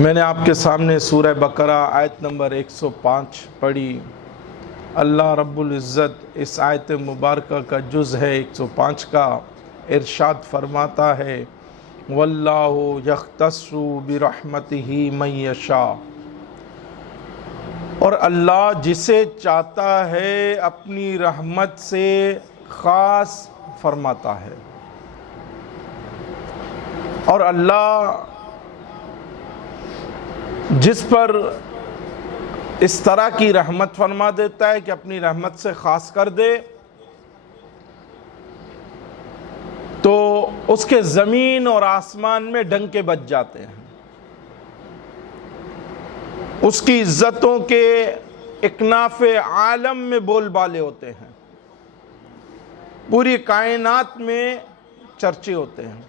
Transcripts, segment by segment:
میں نے آپ کے سامنے سورہ بقرہ آیت نمبر 105 پڑھی۔ اللہ رب العزت اس آیت مبارکہ کا جز ہے 105 کا، ارشاد فرماتا ہے واللہ یختص برحمتہ من یشاء، اور اللہ جسے چاہتا ہے اپنی رحمت سے خاص فرماتا ہے۔ اور اللہ جس پر اس طرح کی رحمت فرما دیتا ہے کہ اپنی رحمت سے خاص کر دے، تو اس کے زمین اور آسمان میں ڈنکے بج جاتے ہیں، اس کی عزتوں کے اکناف عالم میں بول بالے ہوتے ہیں، پوری کائنات میں چرچے ہوتے ہیں۔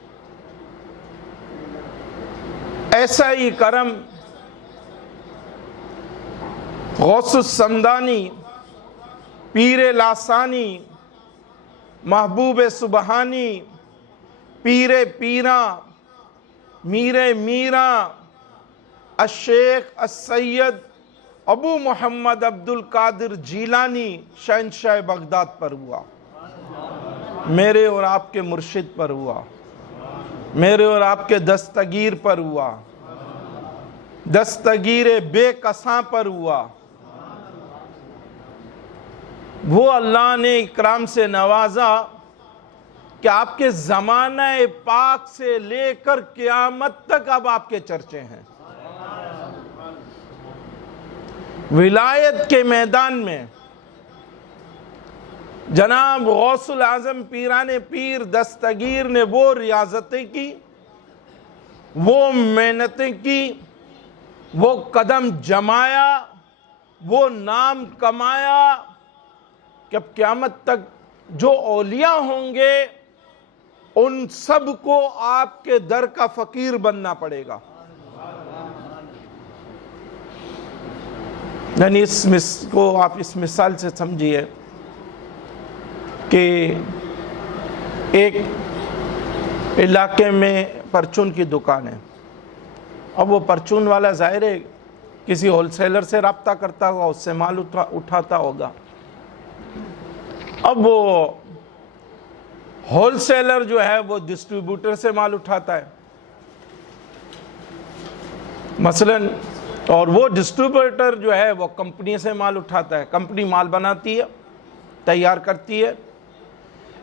ایسا ہی کرم غوث السمدانی، پیر لاسانی، محبوب سبحانی، پیر پیراں، میر میراں، الشیخ السید ابو محمد عبد القادر جیلانی شہنشاہ بغداد پر ہوا، میرے اور آپ کے مرشد پر ہوا، میرے اور آپ کے دستگیر پر ہوا، دستگیر بے کساں پر ہوا۔ وہ اللہ نے اکرام سے نوازا کہ آپ کے زمانہ پاک سے لے کر قیامت تک اب آپ کے چرچے ہیں۔ ولایت کے میدان میں جناب غوث العظم پیران پیر دستگیر نے وہ ریاضتیں کی، وہ محنتیں کی، وہ قدم جمایا، وہ نام کمایا کہ اب قیامت تک جو اولیاء ہوں گے ان سب کو آپ کے در کا فقیر بننا پڑے گا۔ یعنی اس کو آپ اس مثال سے سمجھیے کہ ایک علاقے میں پرچون کی دکان ہے، اب وہ پرچون والا ظاہر ہے کسی ہول سیلر سے رابطہ کرتا ہوگا، اس سے مال اٹھاتا ہوگا۔ اب وہ ہول سیلر جو ہے وہ ڈسٹریبیوٹر سے مال اٹھاتا ہے مثلا، اور وہ ڈسٹریبیوٹر جو ہے وہ کمپنی سے مال اٹھاتا ہے، کمپنی مال بناتی ہے، تیار کرتی ہے،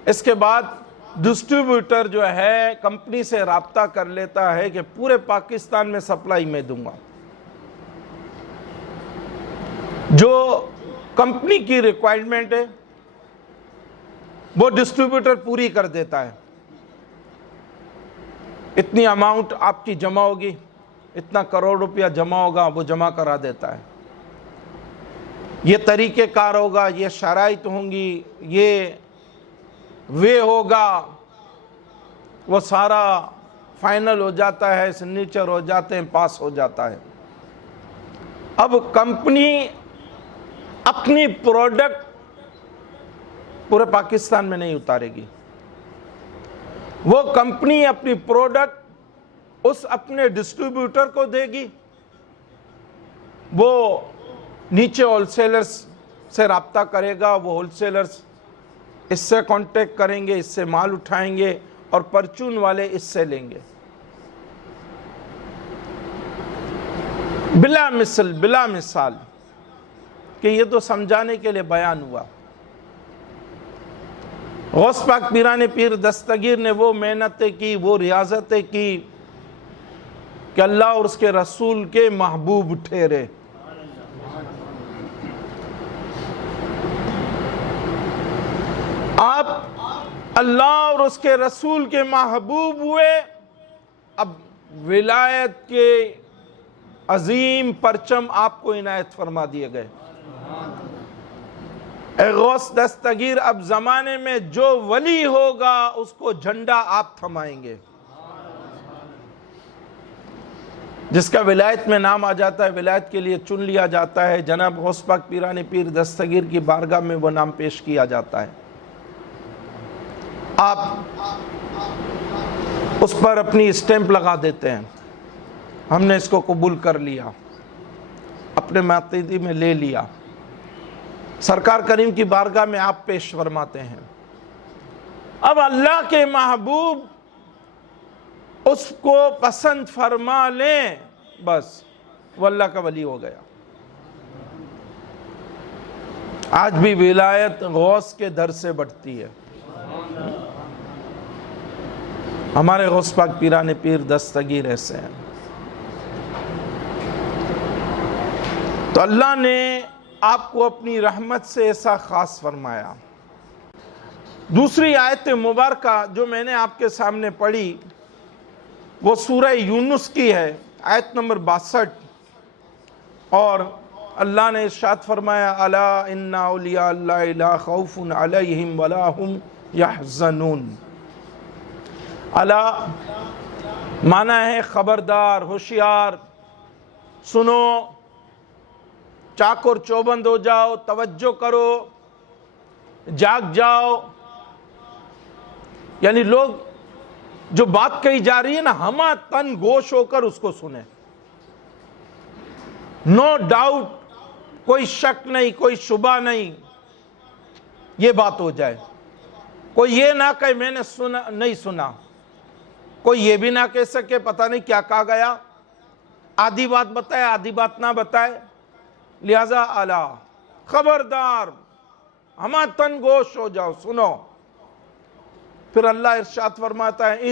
اس کے بعد ڈسٹریبیوٹر جو ہے کمپنی سے رابطہ کر لیتا ہے کہ پورے پاکستان میں سپلائی میں دوں گا، جو کمپنی کی ریکوائرمنٹ ہے وہ ڈسٹریبیوٹر پوری کر دیتا ہے، اتنی اماؤنٹ آپ کی جمع ہوگی، اتنا کروڑ روپیہ جمع ہوگا، وہ جمع کرا دیتا ہے، یہ طریقہ کار ہوگا، یہ شرائط ہوں گی، یہ وے ہوگا، وہ سارا فائنل ہو جاتا ہے، سگنیچر ہو جاتے ہیں، پاس ہو جاتا ہے۔ اب کمپنی اپنی پروڈکٹ پورے پاکستان میں نہیں اتارے گی، وہ کمپنی اپنی پروڈکٹ اس اپنے ڈسٹریبیوٹر کو دے گی، وہ نیچے ہول سیلرز سے رابطہ کرے گا، وہ ہول سیلرز اس سے کانٹیکٹ کریں گے، اس سے مال اٹھائیں گے، اور پرچون والے اس سے لیں گے۔ بلا مثال کہ یہ تو سمجھانے کے لیے بیان ہوا۔ غوث پاک پیران پیر دستگیر نے وہ محنتیں کی، وہ ریاضتیں کی کہ اللہ اور اس کے رسول کے محبوب ٹھہرے۔ آپ اللہ اور اس کے رسول کے محبوب ہوئے، اب ولایت کے عظیم پرچم آپ کو عنایت فرما دیے گئے۔ اے غوث دستگیر، اب زمانے میں جو ولی ہوگا اس کو جھنڈا آپ تھمائیں گے، جس کا ولایت میں نام آ جاتا ہے، ولایت کے لیے چن لیا جاتا ہے، جناب غوث پاک پیران پیر دستگیر کی بارگاہ میں وہ نام پیش کیا جاتا ہے، آپ اس پر اپنی اسٹیمپ لگا دیتے ہیں، ہم نے اس کو قبول کر لیا، اپنے معتقدی میں لے لیا، سرکار کریم کی بارگاہ میں آپ پیش فرماتے ہیں۔ اب اللہ کے محبوب اس کو پسند فرما لیں، بس وہ اللہ کا ولی ہو گیا۔ آج بھی ولایت غوث کے در سے بڑھتی ہے۔ ہمارے غوث پاک پیران پیر دستگیر ایسے ہیں۔ تو اللہ نے آپ کو اپنی رحمت سے ایسا خاص فرمایا۔ دوسری آیت مبارکہ جو میں نے آپ کے سامنے پڑھی وہ سورہ یونس کی ہے، آیت نمبر 62، اور اللہ نے ارشاد فرمایا الا ان اولیاء اللہ لا خوف علیہم ولا هم یحزنون۔ الا معنی ہے خبردار، ہوشیار، سنو، چاک اور چوبند ہو جاؤ، توجہ کرو، جاگ جاؤ۔ یعنی لوگ جو بات کہی جا رہی ہے نا، ہمہ تن گوش ہو کر اس کو سنیں، نو ڈاؤٹ، کوئی شک نہیں، کوئی شبہ نہیں، یہ بات ہو جائے۔ کوئی یہ نہ کہے میں نے سنا نہیں سنا، کوئی یہ بھی نہ کہہ سکے پتہ نہیں کیا کہا گیا، آدھی بات بتائے آدھی بات نہ بتائے۔ لہذا الا خبردار، ہمہ تن گوش ہو جاؤ، سنو۔ پھر اللہ ارشاد فرماتا ہے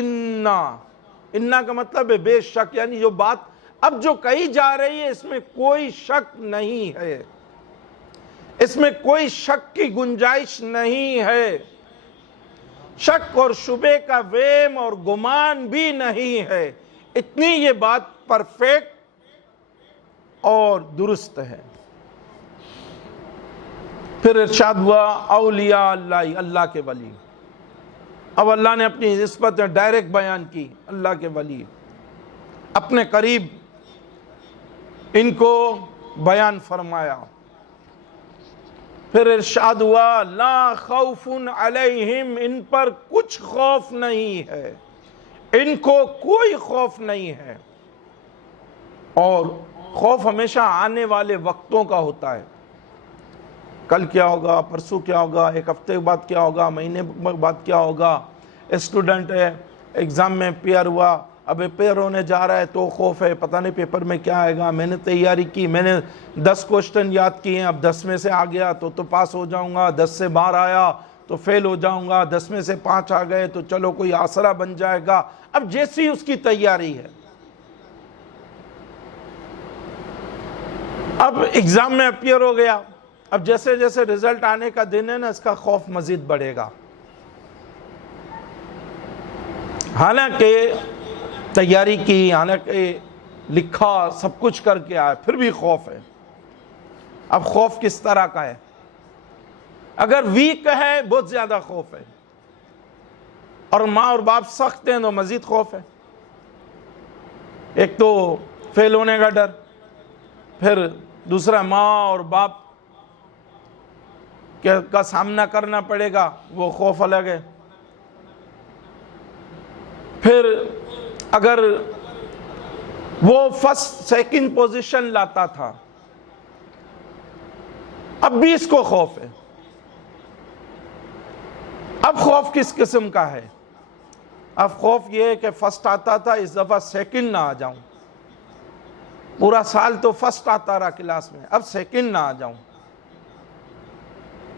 انا کا مطلب ہے بے شک، یعنی جو بات اب جو کہی جا رہی ہے اس میں کوئی شک نہیں ہے، اس میں کوئی شک کی گنجائش نہیں ہے، شک اور شبے کا وہم اور گمان بھی نہیں ہے، اتنی یہ بات پرفیکٹ اور درست ہے۔ پھر ارشاد ہوا اولیاء اللہ، اللہ کے ولی۔ اب اللہ نے اپنی نسبت ڈائریکٹ بیان کی، اللہ کے ولی اپنے قریب ان کو بیان فرمایا۔ پھر ارشاد ہوا لا خوف علیہم، ان پر کچھ خوف نہیں ہے، ان کو کوئی خوف نہیں ہے۔ اور خوف ہمیشہ آنے والے وقتوں کا ہوتا ہے، کل کیا ہوگا، پرسوں کیا ہوگا، ایک ہفتے بعد کیا ہوگا، مہینے بعد کیا ہوگا۔ اسٹوڈنٹ ہے، ایگزام میں پیئر ہوا، اب پیپر ہونے جا رہا ہے تو خوف ہے، پتہ نہیں پیپر میں کیا آئے گا، میں نے تیاری کی، میں نے 10 کوشچن یاد کیے ہیں، اب 10 میں سے آ گیا تو پاس ہو جاؤں گا، 10 سے باہر آیا تو فیل ہو جاؤں گا، 10 میں سے 5 آ گئے تو چلو کوئی آسرا بن جائے گا۔ اب جیسی اس کی تیاری ہے، اب ایگزام میں اپیئر ہو گیا، اب جیسے جیسے رزلٹ آنے کا دن ہے نا، اس کا خوف مزید بڑھے گا۔ حالانکہ تیاری کی، حالانکہ لکھا، سب کچھ کر کے آئے، پھر بھی خوف ہے۔ اب خوف کس طرح کا ہے؟ اگر ویک ہے بہت زیادہ خوف ہے، اور ماں اور باپ سخت ہیں تو مزید خوف ہے۔ ایک تو فیل ہونے کا ڈر، پھر دوسرا ماں اور باپ کا سامنا کرنا پڑے گا، وہ خوف الگ ہے۔ پھر اگر وہ فرسٹ سیکنڈ پوزیشن لاتا تھا، اب بھی اس کو خوف ہے۔ اب خوف کس قسم کا ہے؟ اب خوف یہ ہے کہ فرسٹ آتا تھا، اس دفعہ سیکنڈ نہ آ جاؤں، پورا سال تو فرسٹ آتا رہا کلاس میں، اب سیکنڈ نہ آ جاؤں،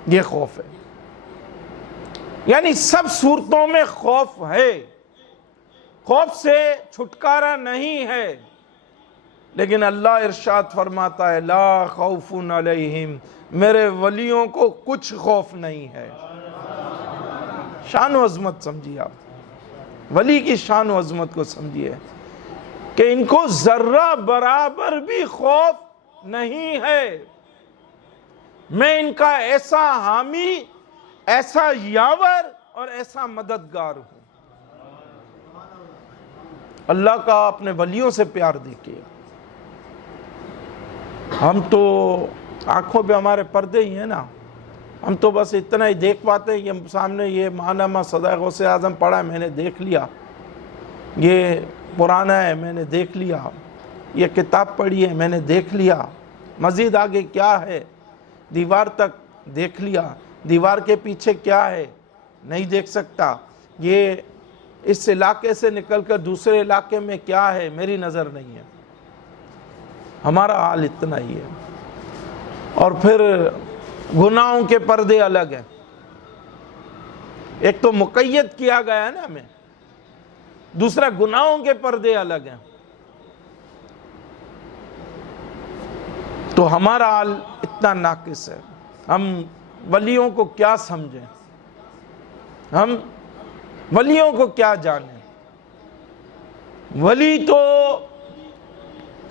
یہ خوف ہے۔ یعنی سب صورتوں میں خوف ہے، خوف سے چھٹکارا نہیں ہے، لیکن اللہ ارشاد فرماتا ہے لا خوف علیہم، میرے ولیوں کو کچھ خوف نہیں ہے۔ شان و عظمت سمجھیے، آپ ولی کی شان و عظمت کو سمجھیے کہ ان کو ذرہ برابر بھی خوف نہیں ہے۔ میں ان کا ایسا حامی، ایسا یاور اور ایسا مددگار ہوں۔ اللہ کا اپنے ولیوں سے پیار دیکھیے۔ ہم تو آنکھوں پہ ہمارے پردے ہی ہیں نا، ہم تو بس اتنا ہی دیکھ پاتے ہیں کہ سامنے یہ ماہنامہ صدائے غوث اعظم پڑھا ہے، میں نے دیکھ لیا، یہ پرانا ہے میں نے دیکھ لیا، یہ کتاب پڑھی ہے، میں نے دیکھ لیا، مزید آگے کیا ہے، دیوار تک دیکھ لیا، دیوار کے پیچھے کیا ہے نہیں دیکھ سکتا، یہ اس علاقے سے نکل کر دوسرے علاقے میں کیا ہے میری نظر نہیں ہے۔ ہمارا حال اتنا ہی ہے۔ اور پھر گناہوں کے پردے الگ ہیں، ایک تو مقید کیا گیا ہے نا ہمیں، دوسرا گناہوں کے پردے الگ ہیں۔ تو ہمارا حال اتنا ناقص ہے، ہم ولیوں کو کیا سمجھیں، ہم ولیوں کو کیا جانیں۔ ولی تو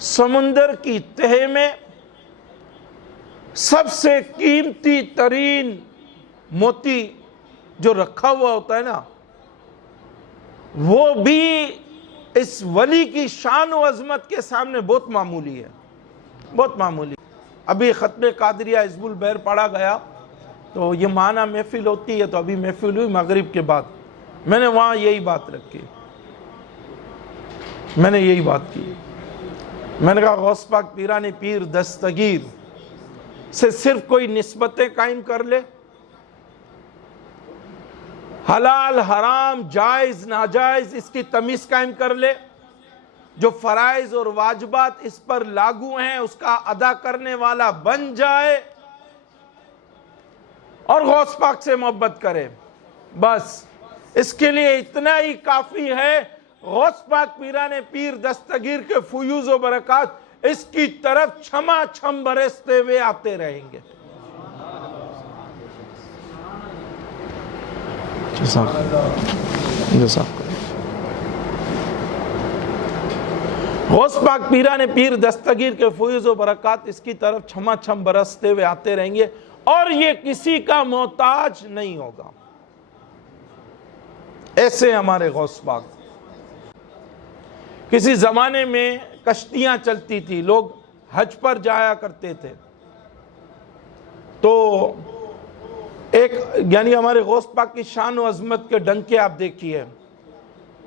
سمندر کی تہہ میں سب سے قیمتی ترین موتی جو رکھا ہوا ہوتا ہے نا، وہ بھی اس ولی کی شان و عظمت کے سامنے بہت معمولی ہے، بہت معمولی۔ ابھی ختم قادریہ حزب البحر پڑھا گیا، تو یہ معنی محفل ہوتی ہے، تو ابھی محفل ہوئی مغرب کے بعد، میں نے وہاں یہی بات رکھی، میں نے یہی بات کی، میں نے کہا غوث پاک پیران پیر دستگیر سے صرف کوئی نسبتیں قائم کر لے، حلال حرام جائز ناجائز اس کی تمیز قائم کر لے، جو فرائض اور واجبات اس پر لاگو ہیں اس کا ادا کرنے والا بن جائے، اور غوث پاک سے محبت کرے، بس اس کے لیے اتنا ہی کافی ہے۔ غوث پاک پیران پیر دستگیر کے فیوز و برکات اس کی طرف چھما چھم برستے ہوئے آتے رہیں گے۔ غوث پاک پیران پیر دستگیر کے فیوز و برکات اس کی طرف چھما چھم برستے ہوئے آتے رہیں گے، اور یہ کسی کا محتاج نہیں ہوگا۔ ایسے ہمارے غوث پاک۔ کسی زمانے میں کشتیاں چلتی تھی، لوگ حج پر جایا کرتے تھے، تو ایک یعنی ہمارے غوث پاک کی شان و عظمت کے ڈنکے آپ دیکھیے،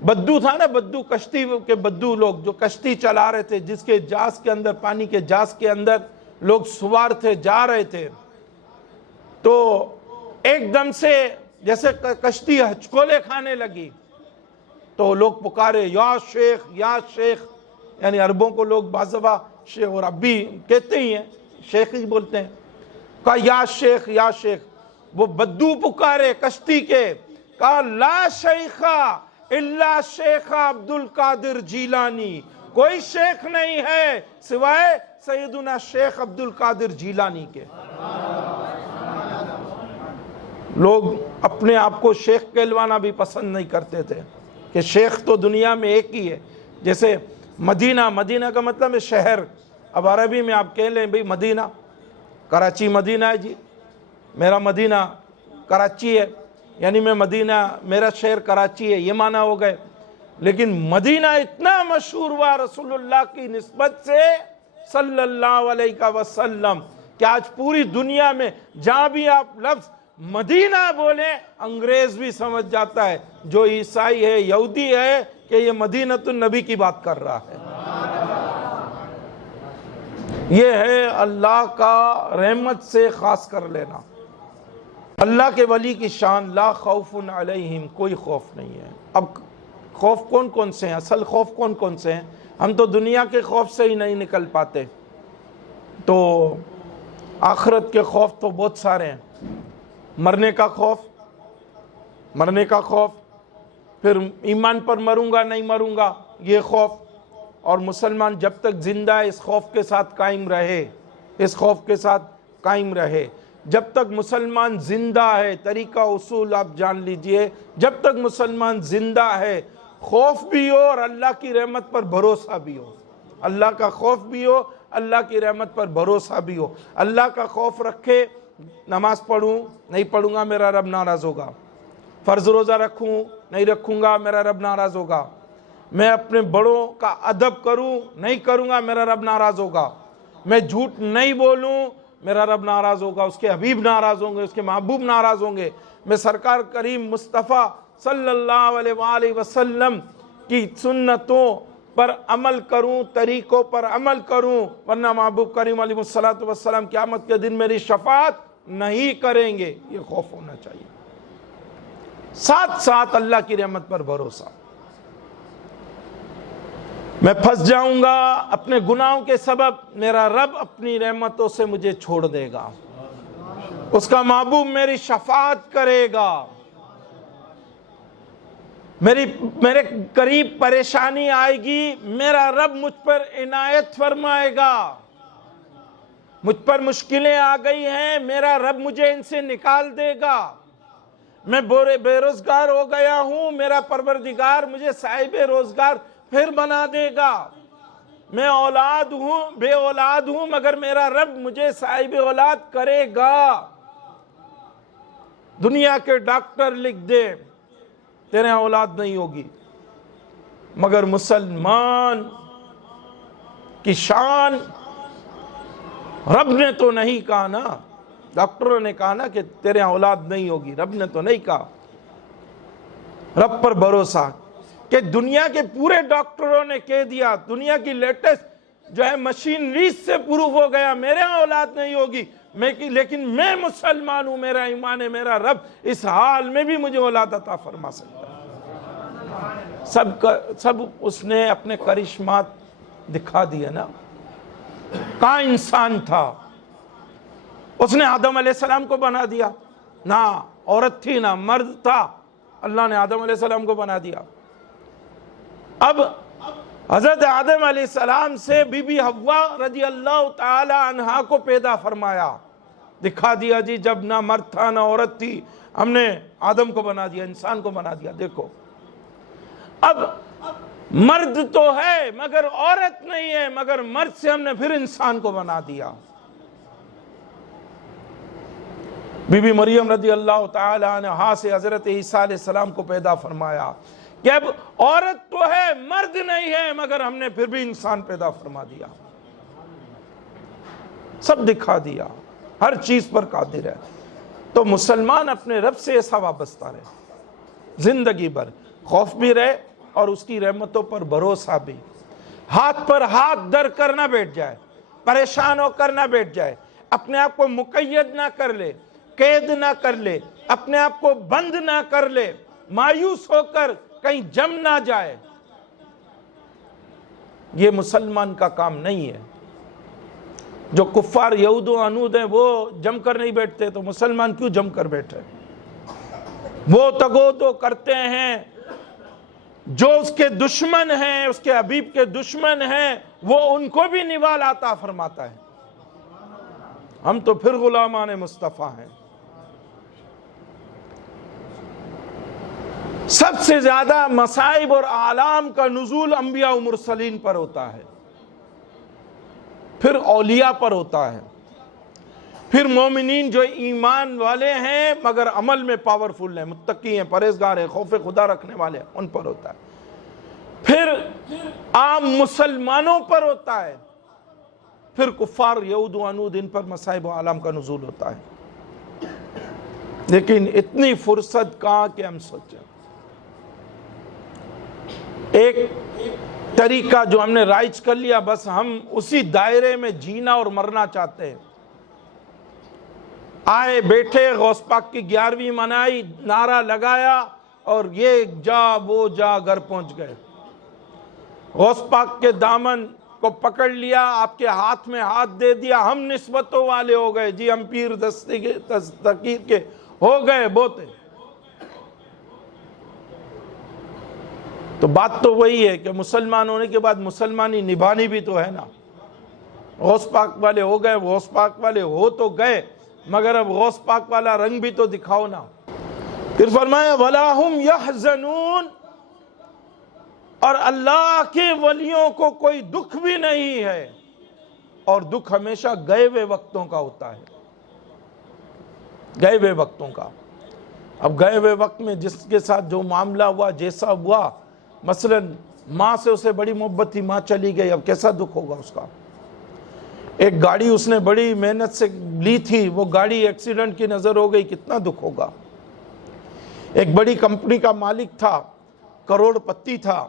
بدو تھا نا، بدو کشتی کے بدو لوگ جو کشتی چلا رہے تھے، جس کے جہاز کے اندر، پانی کے جہاز کے اندر لوگ سوار تھے، جا رہے تھے، تو ایک دم سے جیسے کشتی ہچکولے کھانے لگی، تو لوگ پکارے یا شیخ یا شیخ، یعنی عربوں کو لوگ بعض دفعہ شیخ، اور اب بھی کہتے ہی ہیں، شیخ ہی بولتے ہیں، کہا یا شیخ یا شیخ، وہ بدو پکارے کشتی کے، کہا لا شیخہ الا شیخ عبد القادر جیلانی، کوئی شیخ نہیں ہے سوائے سیدنا شیخ عبد القادر جیلانی کے۔ لوگ اپنے آپ کو شیخ کہلوانا بھی پسند نہیں کرتے تھے، کہ شیخ تو دنیا میں ایک ہی ہے۔ جیسے مدینہ، مدینہ کا مطلب ہے شہر، اب عربی میں آپ کہہ لیں بھئی مدینہ، کراچی مدینہ ہے جی، میرا مدینہ کراچی ہے، یعنی میں مدینہ، میرا شہر کراچی ہے، یہ معنی ہو گئے۔ لیکن مدینہ اتنا مشہور ہوا رسول اللہ کی نسبت سے صلی اللہ علیہ وسلم کہ آج پوری دنیا میں جہاں بھی آپ لفظ مدینہ بولیں انگریز بھی سمجھ جاتا ہے، جو عیسائی ہے یہودی ہے، کہ یہ مدینۃ النبی کی بات کر رہا ہے۔ یہ ہے اللہ کا رحمت سے خاص کر لینا۔ اللہ کے ولی کی شان لا خوف علیہم، کوئی خوف نہیں ہے۔ اب خوف کون کون سے ہیں، اصل خوف کون کون سے ہیں؟ ہم تو دنیا کے خوف سے ہی نہیں نکل پاتے، تو آخرت کے خوف تو بہت سارے ہیں۔ مرنے کا خوف، مرنے کا خوف، پھر ایمان پر مروں گا نہیں مروں گا یہ خوف، اور مسلمان جب تک زندہ ہے اس خوف کے ساتھ قائم رہے، اس خوف کے ساتھ قائم رہے۔ جب تک مسلمان زندہ ہے، طریقہ اصول آپ جان لیجئے، جب تک مسلمان زندہ ہے خوف بھی ہو اور اللہ کی رحمت پر بھروسہ بھی ہو، اللہ کا خوف بھی ہو، اللہ کی رحمت پر بھروسہ بھی ہو۔ اللہ کا خوف رکھے، نماز پڑھوں نہیں پڑھوں گا میرا رب ناراض ہوگا، فرض روزہ رکھوں نہیں رکھوں گا میرا رب ناراض ہوگا، میں اپنے بڑوں کا ادب کروں نہیں کروں گا میرا رب ناراض ہوگا، میں جھوٹ نہیں بولوں میرا رب ناراض ہوگا، اس کے حبیب ناراض ہوں گے، اس کے محبوب ناراض ہوں گے، میں سرکار کریم مصطفیٰ صلی اللہ علیہ وآلہ وسلم کی سنتوں پر عمل کروں، طریقوں پر عمل کروں، ورنہ محبوب کریم علیہ الصلوۃ والسلام قیامت کے دن میری شفاعت نہیں کریں گے۔ یہ خوف ہونا چاہیے، ساتھ ساتھ اللہ کی رحمت پر بھروسہ۔ میں پھنس جاؤں گا اپنے گناہوں کے سبب، میرا رب اپنی رحمتوں سے مجھے چھوڑ دے گا، اس کا محبوب میری شفاعت کرے گا، میرے قریب پریشانی آئے گی، میرا رب مجھ پر عنایت فرمائے گا، مجھ پر مشکلیں آ گئی ہیں، میرا رب مجھے ان سے نکال دے گا، میں بے روزگار ہو گیا ہوں، میرا پروردگار مجھے صاحب روزگار پھر بنا دے گا، میں بے اولاد ہوں مگر میرا رب مجھے صاحب اولاد کرے گا۔ دنیا کے ڈاکٹر لکھ دے تیرے اولاد نہیں ہوگی، مگر مسلمان کی شان رب نے تو نہیں کہا نا، ڈاکٹروں نے کہا نا کہ تیرے اولاد نہیں ہوگی، رب نے تو نہیں کہا۔ رب پر بھروسہ کہ دنیا کے پورے ڈاکٹروں نے کہہ دیا، دنیا کی لیٹسٹ جو ہے مشینری سے پروف ہو گیا میرے اولاد نہیں ہوگی، لیکن میں مسلمان ہوں، میرا ایمان ہے، میرا رب اس حال میں بھی مجھے اولاد عطا فرما سکتا ہے۔ سب اس نے اپنے کرشمات دکھا دیا نا۔ کہاں انسان تھا؟ اس نے آدم علیہ السلام کو بنا دیا، نہ عورت تھی نہ مرد تھا، اللہ نے آدم علیہ السلام کو بنا دیا۔ اب حضرت آدم علیہ السلام سے بی بی حوا رضی اللہ تعالی عنہا کو پیدا فرمایا، دکھا دیا جی جب نہ مرد تھا نہ عورت تھی، ہم نے آدم کو بنا دیا، انسان کو بنا دیا۔ دیکھو اب مرد تو ہے مگر عورت نہیں ہے، مگر مرد سے ہم نے پھر انسان کو بنا دیا۔ بی بی مریم رضی اللہ تعالی عنہا سے حضرت عیسیٰ علیہ السلام کو پیدا فرمایا کہ اب عورت تو ہے مرد نہیں ہے، مگر ہم نے پھر بھی انسان پیدا فرما دیا، سب دکھا دیا، ہر چیز پر قادر ہے۔ تو مسلمان اپنے رب سے ایسا وابستہ رہے، زندگی بھر خوف بھی رہے اور اس کی رحمتوں پر بھروسہ بھی، ہاتھ پر ہاتھ در کر نہ بیٹھ جائے، پریشان ہو کر نہ بیٹھ جائے، اپنے آپ کو مقید نہ کر لے، قید نہ کر لے، اپنے آپ کو بند نہ کر لے، مایوس ہو کر کہیں جم نہ جائے۔ یہ مسلمان کا کام نہیں ہے۔ جو کفار یہود و عنود ہیں وہ جم کر نہیں بیٹھتے، تو مسلمان کیوں جم کر بیٹھے؟ وہ تگودو کرتے ہیں، جو اس کے دشمن ہیں، اس کے حبیب کے دشمن ہیں، وہ ان کو بھی نوال عطا فرماتا ہے۔ ہم تو پھر غلامان مصطفیٰ ہیں۔ سب سے زیادہ مصائب اور آلام کا نزول انبیاء و مرسلین پر ہوتا ہے، پھر اولیاء پر ہوتا ہے، پھر مومنین جو ایمان والے ہیں مگر عمل میں پاورفل ہیں، متقی ہیں، پرہیزگار ہیں، خوف خدا رکھنے والے ہیں، ان پر ہوتا ہے، پھر عام مسلمانوں پر ہوتا ہے، پھر کفار یہود و عنود ان پر مصائب و آلام کا نزول ہوتا ہے۔ لیکن اتنی فرصت کہاں کہ ہم سوچیں۔ ایک طریقہ جو ہم نے رائج کر لیا، بس ہم اسی دائرے میں جینا اور مرنا چاہتے ہیں۔ آئے بیٹھے، غوث پاک کی 11ویں منائی، نعرہ لگایا اور یہ جا وہ جا گھر پہنچ گئے۔ غوث پاک کے دامن کو پکڑ لیا، آپ کے ہاتھ میں ہاتھ دے دیا، ہم نسبتوں والے ہو گئے جی، ہم پیر دستگیر کے ہو گئے بوتے۔ تو بات تو وہی ہے کہ مسلمان ہونے کے بعد مسلمانی نبھانی بھی تو ہے نا۔ غوث پاک والے ہو گئے، غوث پاک والے ہو تو گئے، مگر اب غوث پاک والا رنگ بھی تو دکھاؤ نا۔ پھر فرمایا وَلَا هُمْ يَحْزَنُونَ، اور اللہ کے ولیوں کو کوئی دکھ بھی نہیں ہے، اور دکھ ہمیشہ گئے ہوئے وقتوں کا ہوتا ہے، گئے ہوئے وقتوں کا۔ اب گئے ہوئے وقت میں جس کے ساتھ جو معاملہ ہوا، جیسا ہوا، مثلا ماں سے اسے بڑی محبت تھی، ماں چلی گئی، اب کیسا دکھ ہوگا اس کا۔ ایک گاڑی اس نے بڑی محنت سے لی تھی، وہ گاڑی ایکسیڈنٹ کی نظر ہو گئی، کتنا دکھ ہوگا۔ ایک بڑی کمپنی کا مالک تھا، کروڑ پتی تھا،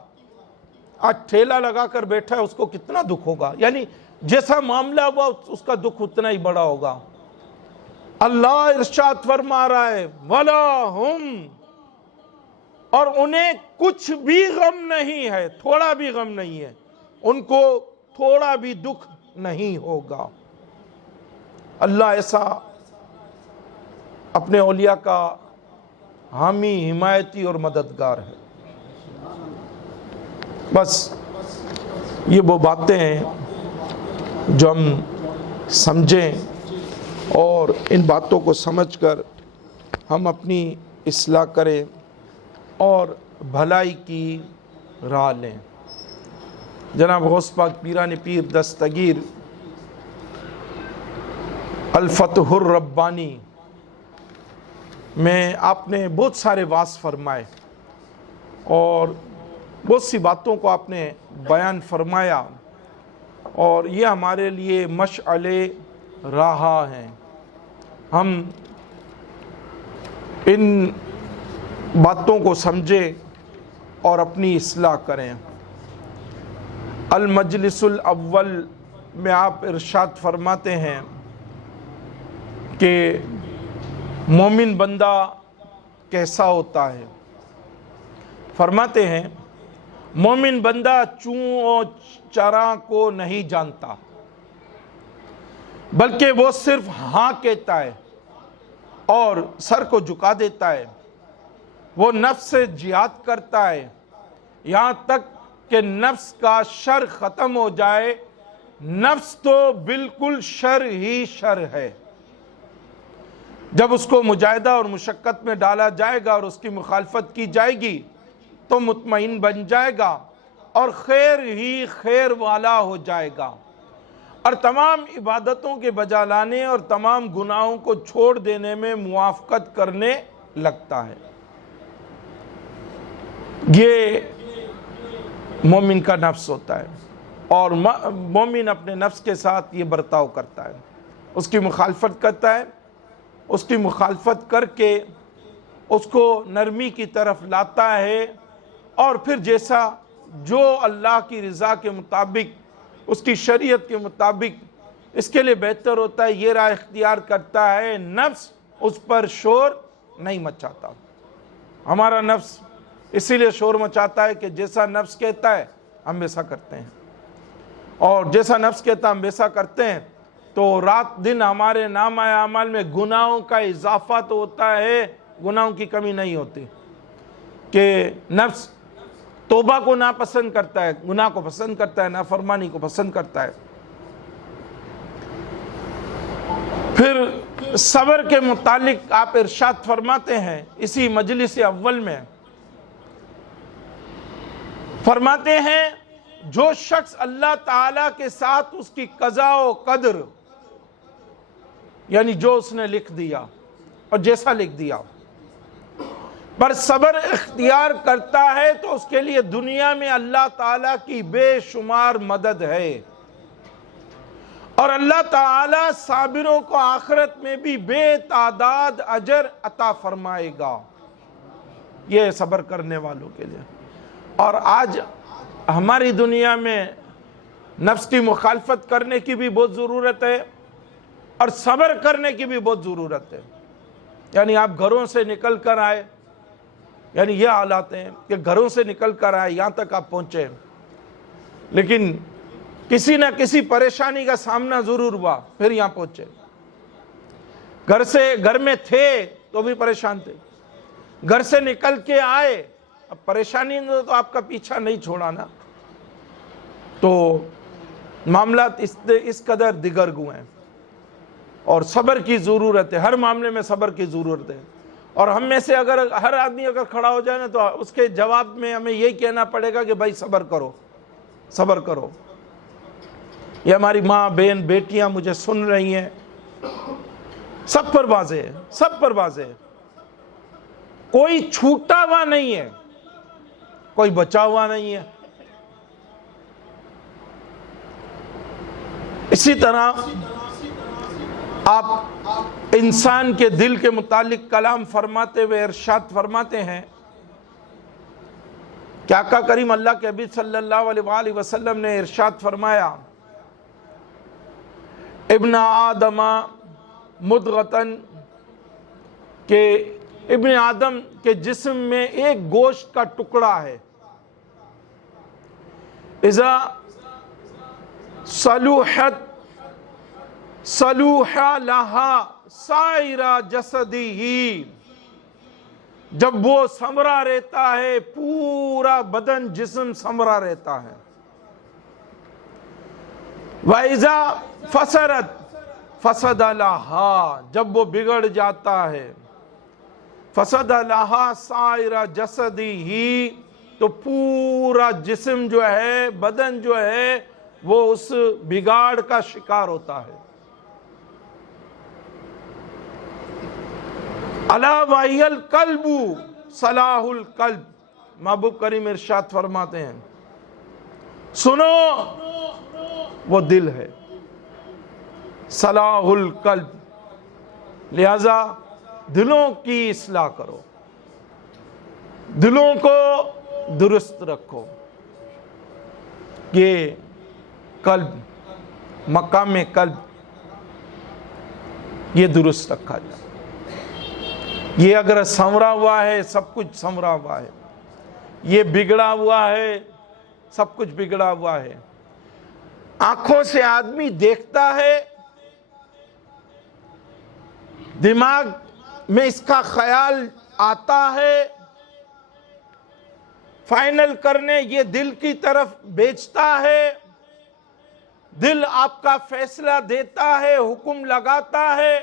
آج ٹھیلا لگا کر بیٹھا ہے، اس کو کتنا دکھ ہوگا، یعنی جیسا معاملہ ہوا اس کا دکھ اتنا ہی بڑا ہوگا۔ اللہ ارشاد فرما رہا ہے وَلَا هُمْ، اور انہیں کچھ بھی غم نہیں ہے، تھوڑا بھی غم نہیں ہے، ان کو تھوڑا بھی دکھ نہیں ہوگا۔ اللہ ایسا اپنے اولیاء کا حامی، حمایتی اور مددگار ہے۔ بس یہ وہ باتیں ہیں جو ہم سمجھیں، اور ان باتوں کو سمجھ کر ہم اپنی اصلاح کریں اور بھلائی کی راہ لیں۔ جناب غوث پاک پیران پیر دستگیر الفتح الربانی میں آپ نے بہت سارے واعظ فرمائے اور بہت سی باتوں کو آپ نے بیان فرمایا، اور یہ ہمارے لیے مشعل راہ ہیں۔ ہم ان باتوں کو سمجھیں اور اپنی اصلاح کریں۔ المجلس الاول میں آپ ارشاد فرماتے ہیں کہ مومن بندہ کیسا ہوتا ہے؟ فرماتے ہیں مومن بندہ چوں اور چراں کو نہیں جانتا، بلکہ وہ صرف ہاں کہتا ہے اور سر کو جھکا دیتا ہے۔ وہ نفس سے جہاد کرتا ہے یہاں تک کہ نفس کا شر ختم ہو جائے۔ نفس تو بالکل شر ہی شر ہے۔ جب اس کو مجاہدہ اور مشقت میں ڈالا جائے گا اور اس کی مخالفت کی جائے گی تو مطمئن بن جائے گا اور خیر ہی خیر والا ہو جائے گا، اور تمام عبادتوں کے بجا لانے اور تمام گناہوں کو چھوڑ دینے میں موافقت کرنے لگتا ہے۔ یہ مومن کا نفس ہوتا ہے، اور مومن اپنے نفس کے ساتھ یہ برتاؤ کرتا ہے، اس کی مخالفت کرتا ہے، اس کی مخالفت کر کے اس کو نرمی کی طرف لاتا ہے، اور پھر جیسا جو اللہ کی رضا کے مطابق، اس کی شریعت کے مطابق اس کے لیے بہتر ہوتا ہے یہ راہ اختیار کرتا ہے۔ نفس اس پر شور نہیں مچاتا۔ ہمارا نفس اسی لیے شور مچاتا ہے کہ جیسا نفس کہتا ہے ہم ویسا کرتے ہیں، اور جیسا نفس کہتا ہے ہم ویسا کرتے ہیں، تو رات دن ہمارے نامہ اعمال میں گناہوں کا اضافہ تو ہوتا ہے، گناہوں کی کمی نہیں ہوتی، کہ نفس توبہ کو ناپسند کرتا ہے، گناہ کو پسند کرتا ہے، نافرمانی کو پسند کرتا ہے۔ پھر صبر کے متعلق آپ ارشاد فرماتے ہیں اسی مجلس اول میں، فرماتے ہیں جو شخص اللہ تعالیٰ کے ساتھ اس کی قضاء و قدر، یعنی جو اس نے لکھ دیا اور جیسا لکھ دیا، پر صبر اختیار کرتا ہے تو اس کے لیے دنیا میں اللہ تعالیٰ کی بے شمار مدد ہے، اور اللہ تعالیٰ صابروں کو آخرت میں بھی بے تعداد اجر عطا فرمائے گا، یہ صبر کرنے والوں کے لیے۔ اور آج ہماری دنیا میں نفس کی مخالفت کرنے کی بھی بہت ضرورت ہے اور صبر کرنے کی بھی بہت ضرورت ہے۔ یعنی آپ گھروں سے نکل کر آئے، یعنی یہ حالات ہیں کہ گھروں سے نکل کر آئے، یہاں تک آپ پہنچے، لیکن کسی نہ کسی پریشانی کا سامنا ضرور ہوا، پھر یہاں پہنچے۔ گھر میں تھے تو بھی پریشان تھے، گھر سے نکل کے آئے، اب پریشانی نے تو آپ کا پیچھا نہیں چھوڑا نا، تو معاملات اس قدر دگر گئے ہیں، اور صبر کی ضرورت ہے، ہر معاملے میں صبر کی ضرورت ہے۔ اور ہم میں سے ہر آدمی اگر کھڑا ہو جائے نا تو اس کے جواب میں ہمیں یہی کہنا پڑے گا کہ بھائی صبر کرو، صبر کرو۔ یہ ہماری ماں، بہن، بیٹیاں مجھے سن رہی ہیں، سب پر واضح ہے، سب پر واضح ہے، کوئی چھوٹا ہوا نہیں ہے، کوئی بچا ہوا نہیں ہے۔ اسی طرح آپ انسان کے دل کے متعلق کلام فرماتے ہوئے ارشاد فرماتے ہیں کہ آقا کریم اللہ کے حبیب صلی اللہ علیہ وآلہ وسلم نے ارشاد فرمایا، ابن آدم مدغتن، کہ ابن آدم کے جسم میں ایک گوشت کا ٹکڑا ہے، اذا صلوحت صلوح لہا سائر جسدی، جب وہ سمرا رہتا ہے پورا بدن جسم سمرا رہتا ہے، وَإِذَا فَسَرَتْ فَسَدَ لَهَا، جب وہ بگڑ جاتا ہے، فَسَدَ لَهَا سَائِرَ جَسَدِهِ، تو پورا جسم جو ہے، بدن جو ہے، وہ اس بگاڑ کا شکار ہوتا ہے۔ الا وہی القلب صلاح القلب، محبوب کریم ارشاد فرماتے ہیں سنو وہ دل ہے، صلاح القلب، لہذا دلوں کی اصلاح کرو، دلوں کو درست رکھو، یہ قلب، مقام قلب، یہ درست رکھا جائے۔ یہ اگر سنورا ہوا ہے سب کچھ سنورا ہوا ہے، یہ بگڑا ہوا ہے سب کچھ بگڑا ہوا ہے۔ آنکھوں سے آدمی دیکھتا ہے، دماغ میں اس کا خیال آتا ہے، فائنل کرنے یہ دل کی طرف بیچتا ہے، دل آپ کا فیصلہ دیتا ہے، حکم لگاتا ہے،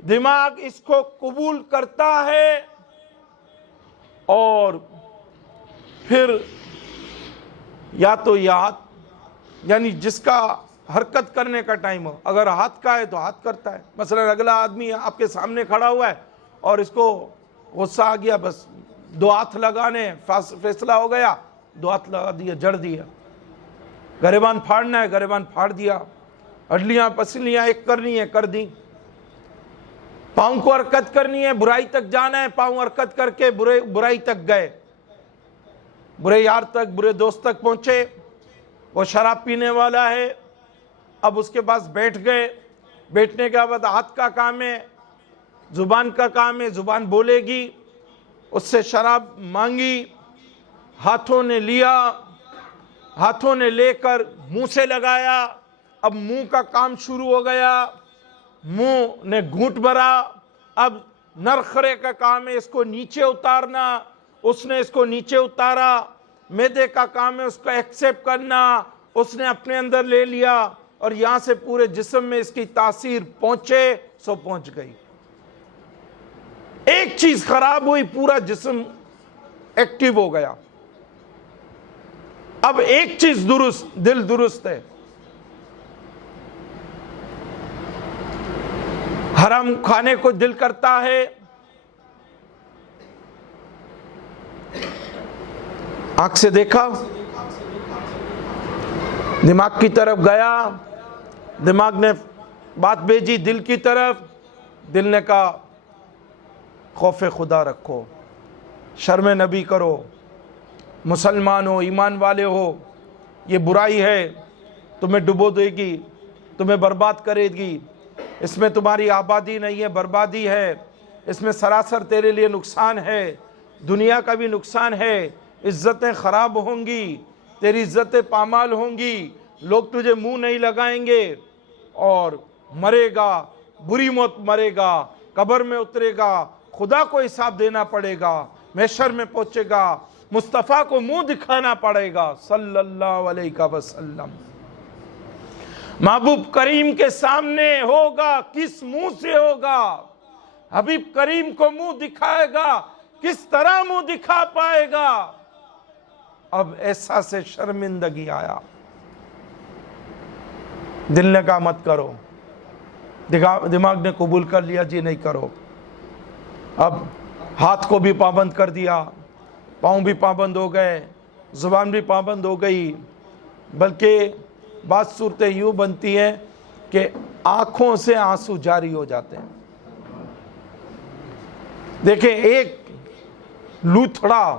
دماغ اس کو قبول کرتا ہے، اور پھر یا تو یاد، یعنی جس کا حرکت کرنے کا ٹائم ہو، اگر ہاتھ کا ہے تو ہاتھ کرتا ہے۔ مثلا اگلا آدمی آپ کے سامنے کھڑا ہوا ہے اور اس کو غصہ آ گیا، بس دو ہاتھ لگانے، فیصلہ ہو گیا، دو ہاتھ لگا دیا، جڑ دیا۔ گریبان پھاڑنا ہے، گریبان پھاڑ دیا، ہڈیاں پسلیاں ایک کرنی ہے، کر دی۔ پاؤں کو حرکت کرنی ہے، برائی تک جانا ہے، پاؤں حرکت کر کے برائی تک گئے، برے یار تک، برے دوست تک پہنچے۔ وہ شراب پینے والا ہے، اب اس کے پاس بیٹھ گئے، بیٹھنے کے بعد ہاتھ کا کام ہے، زبان کا کام ہے، زبان بولے گی، اس سے شراب مانگی، ہاتھوں نے لیا، ہاتھوں نے لے کر منہ سے لگایا، اب منہ کا کام شروع ہو گیا، منہ نے گھونٹ بھرا، اب نرخرے کا کام ہے اس کو نیچے اتارنا، اس نے اس کو نیچے اتارا، معدے کا کام ہے اس کو ایکسیپٹ کرنا، اس نے اپنے اندر لے لیا، اور یہاں سے پورے جسم میں اس کی تاثیر پہنچے سو پہنچ گئی۔ ایک چیز خراب ہوئی، پورا جسم ایکٹیو ہو گیا۔ اب ایک چیز درست، دل درست ہے۔ حرام کھانے کو دل کرتا ہے، آنکھ سے دیکھا، دماغ کی طرف گیا، دماغ نے بات بھیجی دل کی طرف، دل نے کہا خوف خدا رکھو، شرم نبی کرو، مسلمان ہو، ایمان والے ہو، یہ برائی ہے، تمہیں ڈبو دے گی، تمہیں برباد کرے گی، اس میں تمہاری آبادی نہیں ہے، بربادی ہے، اس میں سراسر تیرے لیے نقصان ہے، دنیا کا بھی نقصان ہے، عزتیں خراب ہوں گی، تیری عزتیں پامال ہوں گی، لوگ تجھے منہ نہیں لگائیں گے، اور مرے گا، بری موت مرے گا، قبر میں اترے گا، خدا کو حساب دینا پڑے گا، محشر میں پہنچے گا، مصطفیٰ کو منہ دکھانا پڑے گا صلی اللہ علیہ وسلم۔ محبوب کریم کے سامنے ہوگا، کس منہ سے ہوگا؟ حبیب کریم کو منہ دکھائے گا، کس طرح منہ دکھا پائے گا؟ اب احساس شرمندگی آیا، دل نے کہا مت کرو، دماغ نے قبول کر لیا جی نہیں کرو، اب ہاتھ کو بھی پابند کر دیا، پاؤں بھی پابند ہو گئے، زبان بھی پابند ہو گئی، بلکہ بعض صورتیں یوں بنتی ہیں کہ آنکھوں سے آنسو جاری ہو جاتے ہیں۔ دیکھیں ایک لوتھڑا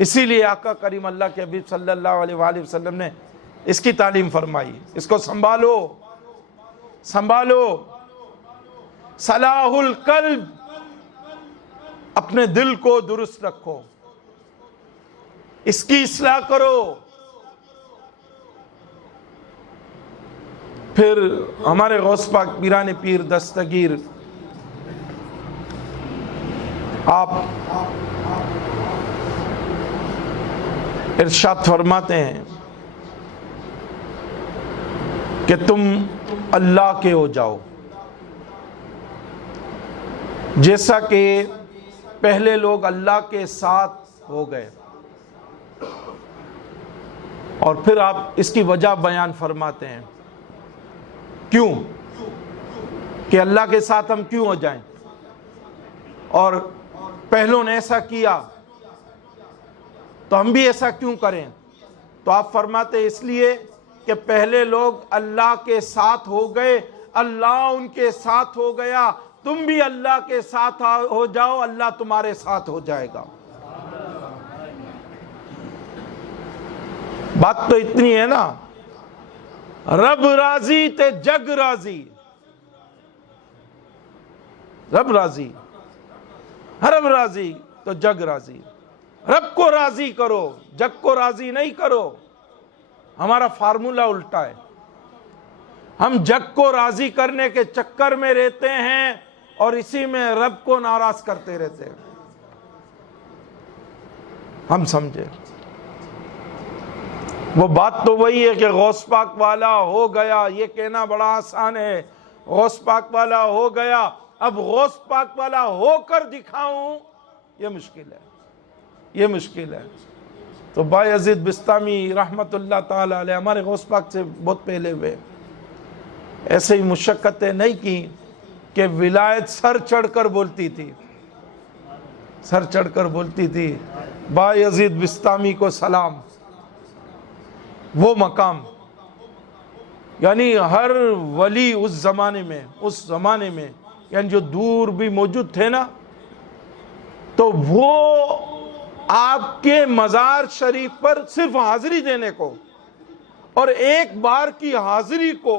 اسی لیے آقا کریم اللہ کے حبیب صلی اللہ علیہ وآلہ وسلم نے اس کی تعلیم فرمائی، اس کو سنبھالو سنبھالو۔ صلاح القلب، اپنے دل کو درست رکھو، اس کی اصلاح کرو۔ پھر ہمارے غوث پاک پیران پیر دستگیر آپ ارشاد فرماتے ہیں کہ تم اللہ کے ہو جاؤ، جیسا کہ پہلے لوگ اللہ کے ساتھ ہو گئے۔ اور پھر آپ اس کی وجہ بیان فرماتے ہیں، کیوں کہ اللہ کے ساتھ ہم کیوں ہو جائیں، اور پہلوں نے ایسا کیا تو ہم بھی ایسا کیوں کریں؟ تو آپ فرماتے اس لیے کہ پہلے لوگ اللہ کے ساتھ ہو گئے، اللہ ان کے ساتھ ہو گیا، تم بھی اللہ کے ساتھ ہو جاؤ، اللہ تمہارے ساتھ ہو جائے گا۔ بات تو اتنی ہے نا، رب راضی تے جگ راضی، رب راضی، رب راضی تو جگ راضی۔ رب کو راضی کرو، جگ کو راضی نہیں کرو۔ ہمارا فارمولہ الٹا ہے، ہم جگ کو راضی کرنے کے چکر میں رہتے ہیں اور اسی میں رب کو ناراض کرتے رہتے ہیں۔ ہم سمجھے، وہ بات تو وہی ہے کہ غوث پاک والا ہو گیا، یہ کہنا بڑا آسان ہے، غوث پاک والا ہو گیا، اب غوث پاک والا ہو کر دکھاؤں، یہ مشکل ہے، یہ مشکل ہے۔ تو بایزید بسطامی رحمت اللہ تعالی علیہ ہمارے غوث پاک سے بہت پہلے ہوئے، ایسے ہی مشقتیں نہیں کی کہ ولایت سر چڑھ کر بولتی تھی، سر چڑھ کر بولتی تھی۔ بایزید بسطامی کو سلام، وہ مقام، یعنی ہر ولی اس زمانے میں یعنی جو دور بھی موجود تھے نا، تو وہ آپ کے مزار شریف پر صرف حاضری دینے کو اور ایک بار کی حاضری کو،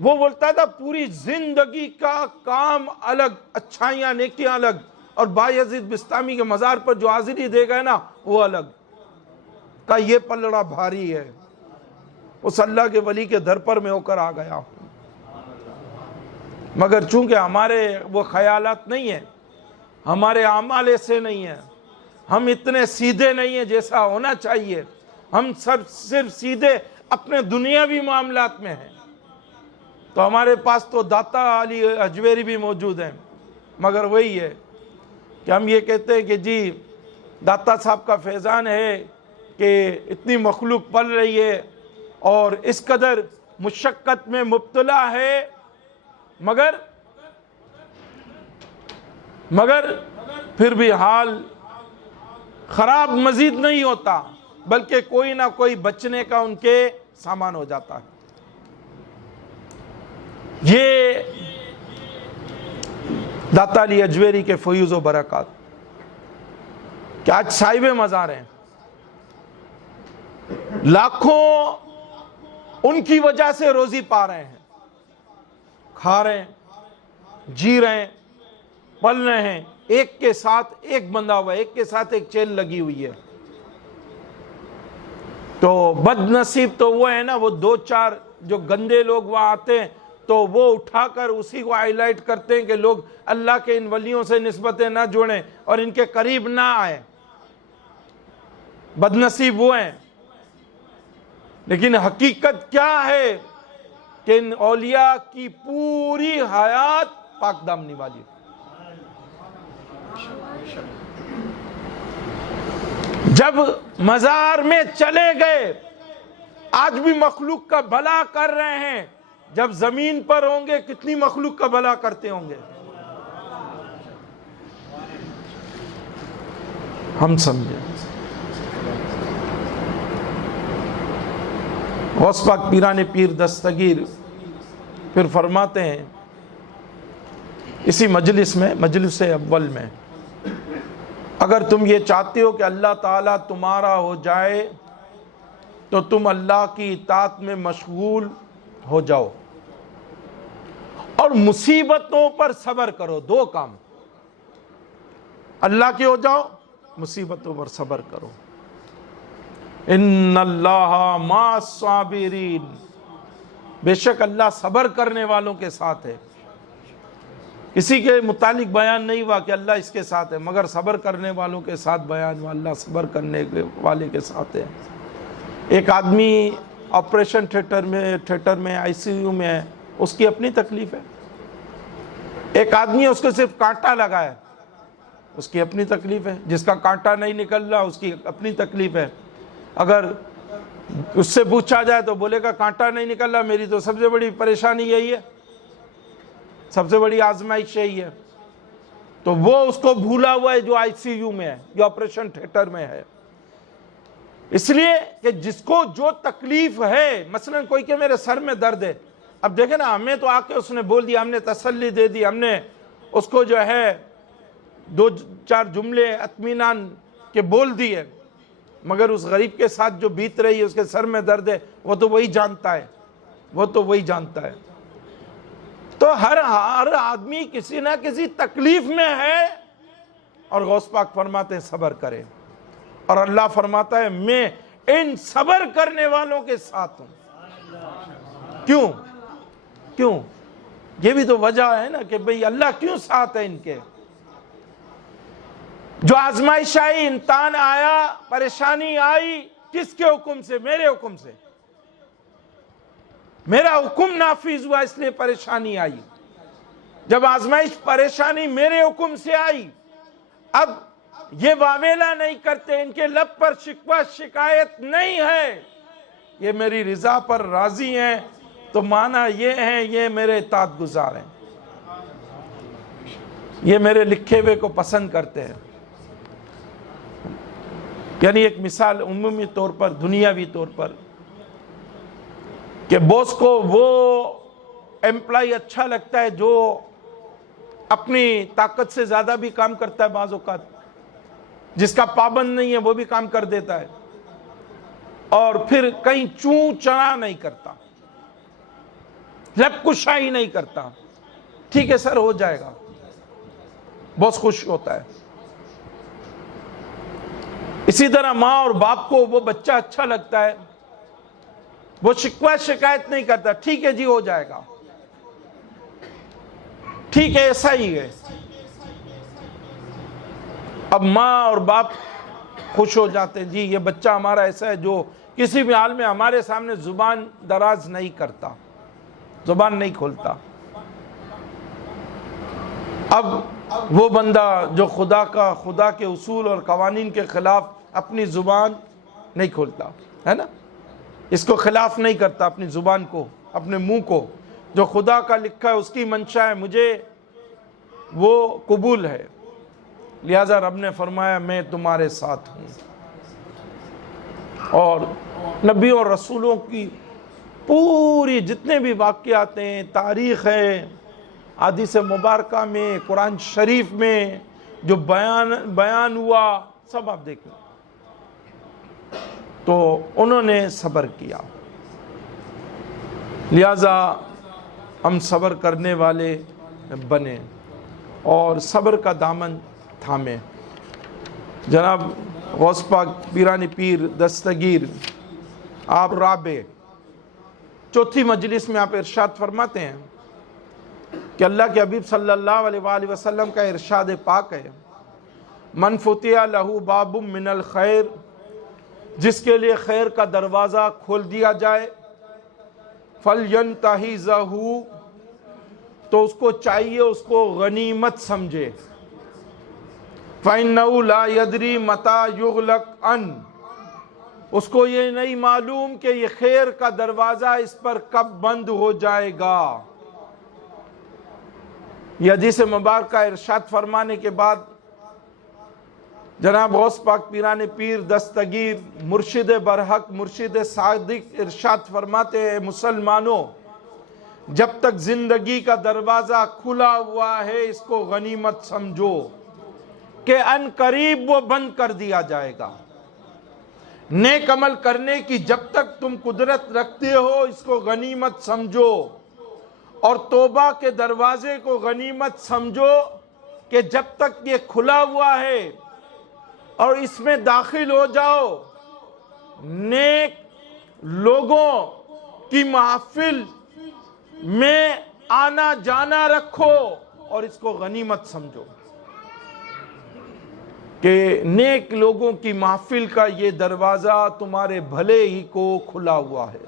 وہ بولتا تھا پوری زندگی کا کام الگ، اچھائیاں نیکیاں الگ، اور بایزید بسطامی کے مزار پر جو حاضری دے گئے نا وہ الگ، کا یہ پلڑا بھاری ہے، اس اللہ کے ولی کے در پر میں ہو کر آ گیا ہوں۔ مگر چونکہ ہمارے وہ خیالات نہیں ہیں، ہمارے اعمال ایسے نہیں ہیں، ہم اتنے سیدھے نہیں ہیں جیسا ہونا چاہیے، ہم سب صرف سیدھے اپنے دنیاوی معاملات میں ہیں، تو ہمارے پاس تو داتا علی اجویری بھی موجود ہیں، مگر وہی ہے کہ ہم یہ کہتے ہیں کہ جی داتا صاحب کا فیضان ہے کہ اتنی مخلوق پل رہی ہے اور اس قدر مشقت میں مبتلا ہے، مگر پھر بھی حال خراب مزید نہیں ہوتا، بلکہ کوئی نہ کوئی بچنے کا ان کے سامان ہو جاتا ہے۔ یہ داتا علی اجویری کے فیوز و برکات کہ آج صاحب مزار ہیں، لاکھوں ان کی وجہ سے روزی پا رہے ہیں، کھا رہے ہیں، جی رہے ہیں، پل رہے ہیں، ایک کے ساتھ ایک بندہ ہوا ہے، ایک کے ساتھ ایک چین لگی ہوئی ہے۔ تو بد نصیب تو وہ ہے نا، وہ دو چار جو گندے لوگ وہاں آتے ہیں تو وہ اٹھا کر اسی کو ہائی لائٹ کرتے ہیں کہ لوگ اللہ کے ان ولیوں سے نسبتیں نہ جوڑیں اور ان کے قریب نہ آئیں۔ بد نصیب وہ ہیں، لیکن حقیقت کیا ہے کہ ان اولیاء کی پوری حیات پاک دامنی والی۔ جب مزار میں چلے گئے، آج بھی مخلوق کا بھلا کر رہے ہیں، جب زمین پر ہوں گے کتنی مخلوق کا بھلا کرتے ہوں گے۔ ہم سمجھیں، غوث پاک پیران پیر دستگیر پھر فرماتے ہیں اسی مجلس میں، مجلس اول میں، اگر تم یہ چاہتے ہو کہ اللہ تعالیٰ تمہارا ہو جائے تو تم اللہ کی اطاعت میں مشغول ہو جاؤ اور مصیبتوں پر صبر کرو. 2 کام، اللہ کے ہو جاؤ، مصیبتوں پر صبر کرو. ان اللہ مع الصابرین، بے شک اللہ صبر کرنے والوں کے ساتھ ہے. کسی کے متعلق بیان نہیں ہوا کہ اللہ اس کے ساتھ ہے، مگر صبر کرنے والوں کے ساتھ بیان ہوا، اللہ صبر کرنے والے کے ساتھ ہے. ایک آدمی آپریشن تھیٹر میں آئی سی یو میں ہے، اس کی اپنی تکلیف ہے. ایک آدمی اس کو صرف کانٹا لگا ہے، اس کی اپنی تکلیف ہے. جس کا کانٹا نہیں نکل رہا اس کی اپنی تکلیف ہے. اگر اس سے پوچھا جائے تو بولے گا کانٹا نہیں نکل رہا، میری تو سب سے بڑی پریشانی یہی ہے، سب سے بڑی آزمائش یہی ہے. تو وہ اس کو بھولا ہوا ہے جو آئی سی یو میں ہے، جو آپریشن تھیٹر میں ہے. اس لیے کہ جس کو جو تکلیف ہے، مثلا کوئی کہ میرے سر میں درد ہے، اب دیکھیں نا، ہمیں تو آ کے اس نے بول دیا، ہم نے تسلی دے دی، ہم نے اس کو جو ہے 2-4 جملے اطمینان کے بول دیے، مگر اس غریب کے ساتھ جو بیت رہی ہے، اس کے سر میں درد ہے، وہ تو وہی جانتا ہے، وہ تو وہی جانتا ہے. تو ہر آدمی کسی نہ کسی تکلیف میں ہے، اور غوث پاک فرماتے ہیں صبر کرے، اور اللہ فرماتا ہے میں ان صبر کرنے والوں کے ساتھ ہوں. کیوں؟ یہ بھی تو وجہ ہے نا کہ بھئی اللہ کیوں ساتھ ہے ان کے. جو آزمائش آئی، امتحان آیا، پریشانی آئی، کس کے حکم سے؟ میرے حکم سے. میرا حکم نافذ ہوا اس لیے پریشانی آئی. جب آزمائش پریشانی میرے حکم سے آئی، اب یہ واویلا نہیں کرتے، ان کے لب پر شکوہ شکایت نہیں ہے، یہ میری رضا پر راضی ہیں، تو معنی یہ ہے یہ میرے اطاعت گزار ہیں، یہ میرے لکھے ہوئے کو پسند کرتے ہیں. یعنی ایک مثال عمومی طور پر، دنیاوی طور پر، کہ باس کو وہ ایمپلائی اچھا لگتا ہے جو اپنی طاقت سے زیادہ بھی کام کرتا ہے، بعض اوقات جس کا پابند نہیں ہے وہ بھی کام کر دیتا ہے، اور پھر کہیں چوں چرا نہیں کرتا، لب کشائی نہیں کرتا. ٹھیک ہے سر، ہو جائے گا، باس خوش ہوتا ہے. اسی طرح ماں اور باپ کو وہ بچہ اچھا لگتا ہے، وہ شکوہ شکایت نہیں کرتا، ٹھیک ہے جی ہو جائے گا، ٹھیک ہے ایسا ہی ہے. اب ماں اور باپ خوش ہو جاتے ہیں، جی یہ بچہ ہمارا ایسا ہے جو کسی بھی حال میں ہمارے سامنے زبان دراز نہیں کرتا، زبان نہیں کھولتا. اب وہ بندہ جو خدا کے اصول اور قوانین کے خلاف اپنی زبان نہیں کھولتا ہے نا، اس کو خلاف نہیں کرتا، اپنی زبان کو، اپنے منہ کو، جو خدا کا لکھا ہے اس کی منشا ہے، مجھے وہ قبول ہے، لہذا رب نے فرمایا میں تمہارے ساتھ ہوں. اور نبیوں اور رسولوں کی پوری جتنے بھی واقعات ہیں، تاریخ ہے، حدیث مبارکہ میں، قرآن شریف میں جو بیان ہوا، سب آپ دیکھیں، تو انہوں نے صبر کیا. لہذا ہم صبر کرنے والے بنے اور صبر کا دامن تھامیں. جناب غوث پاک پیران پیر دستگیر آپ رابع 4تھی مجلس میں آپ ارشاد فرماتے ہیں کہ اللہ کے حبیب صلی اللہ علیہ وآلہ وسلم کا ارشاد پاک ہے، من فتح لہو باب من الخیر، جس کے لیے خیر کا دروازہ کھول دیا جائے، فَلْيَنْتَهِزَهُ، تو اس کو چاہیے اس کو غنیمت سمجھے. فَإِنَّهُ لَا يَدْرِي مَتَى يُغْلَقْ عَنْ، اس کو یہ نہیں معلوم کہ یہ خیر کا دروازہ اس پر کب بند ہو جائے گا. یہ حدیث مبارکہ ارشاد فرمانے کے بعد جناب غوث پاک پیران پیر دستگیر مرشد برحق مرشد صادق ارشاد فرماتے ہیں، مسلمانوں جب تک زندگی کا دروازہ کھلا ہوا ہے اس کو غنیمت سمجھو، کہ ان قریب وہ بند کر دیا جائے گا۔ نیک عمل کرنے کی جب تک تم قدرت رکھتے ہو اس کو غنیمت سمجھو، اور توبہ کے دروازے کو غنیمت سمجھو کہ جب تک یہ کھلا ہوا ہے اور اس میں داخل ہو جاؤ، نیک لوگوں کی محفل میں آنا جانا رکھو اور اس کو غنیمت سمجھو کہ نیک لوگوں کی محفل کا یہ دروازہ تمہارے بھلے ہی کو کھلا ہوا ہے۔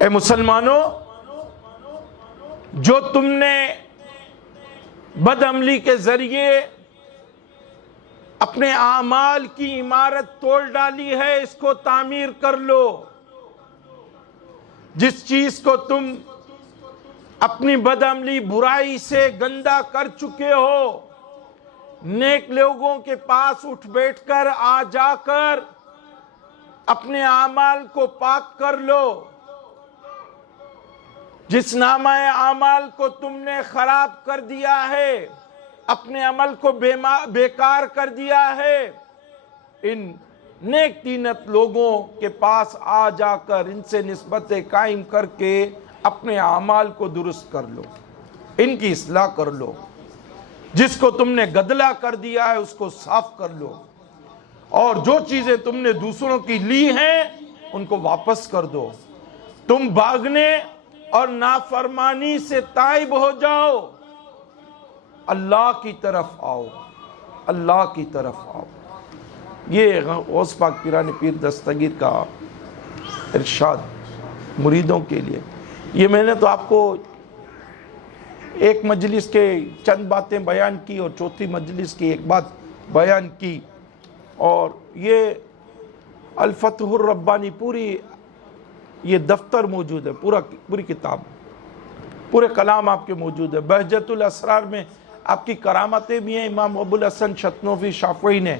اے مسلمانوں، جو تم نے بد عملی کے ذریعے اپنے اعمال کی عمارت توڑ ڈالی ہے اس کو تعمیر کر لو۔ جس چیز کو تم اپنی بد عملی برائی سے گندا کر چکے ہو، نیک لوگوں کے پاس اٹھ بیٹھ کر آ جا کر اپنے اعمال کو پاک کر لو۔ جس نامہ اعمال کو تم نے خراب کر دیا ہے، اپنے عمل کو بیکار کر دیا ہے، ان نیک طینت لوگوں کے پاس آ جا کر ان سے نسبتیں قائم کر کے اپنے اعمال کو درست کر لو، ان کی اصلاح کر لو۔ جس کو تم نے گدلا کر دیا ہے اس کو صاف کر لو، اور جو چیزیں تم نے دوسروں کی لی ہیں ان کو واپس کر دو۔ تم بھاگنے اور نافرمانی سے تائب ہو جاؤ، اللہ کی طرف آؤ، اللہ کی طرف آؤ۔ یہ غوث پاک پیران پیر دستگیر کا ارشاد مریدوں کے لیے۔ یہ میں نے تو آپ کو ایک مجلس کے چند باتیں بیان کی اور چوتھی مجلس کی ایک بات بیان کی، اور یہ الفتح الربانی پوری یہ دفتر موجود ہے، پوری کتاب، پورے کلام آپ کے موجود ہے۔ بہجت الاسرار میں آپ کی کرامتیں بھی ہیں، امام ابو الحسن شتنوفی شافعی نے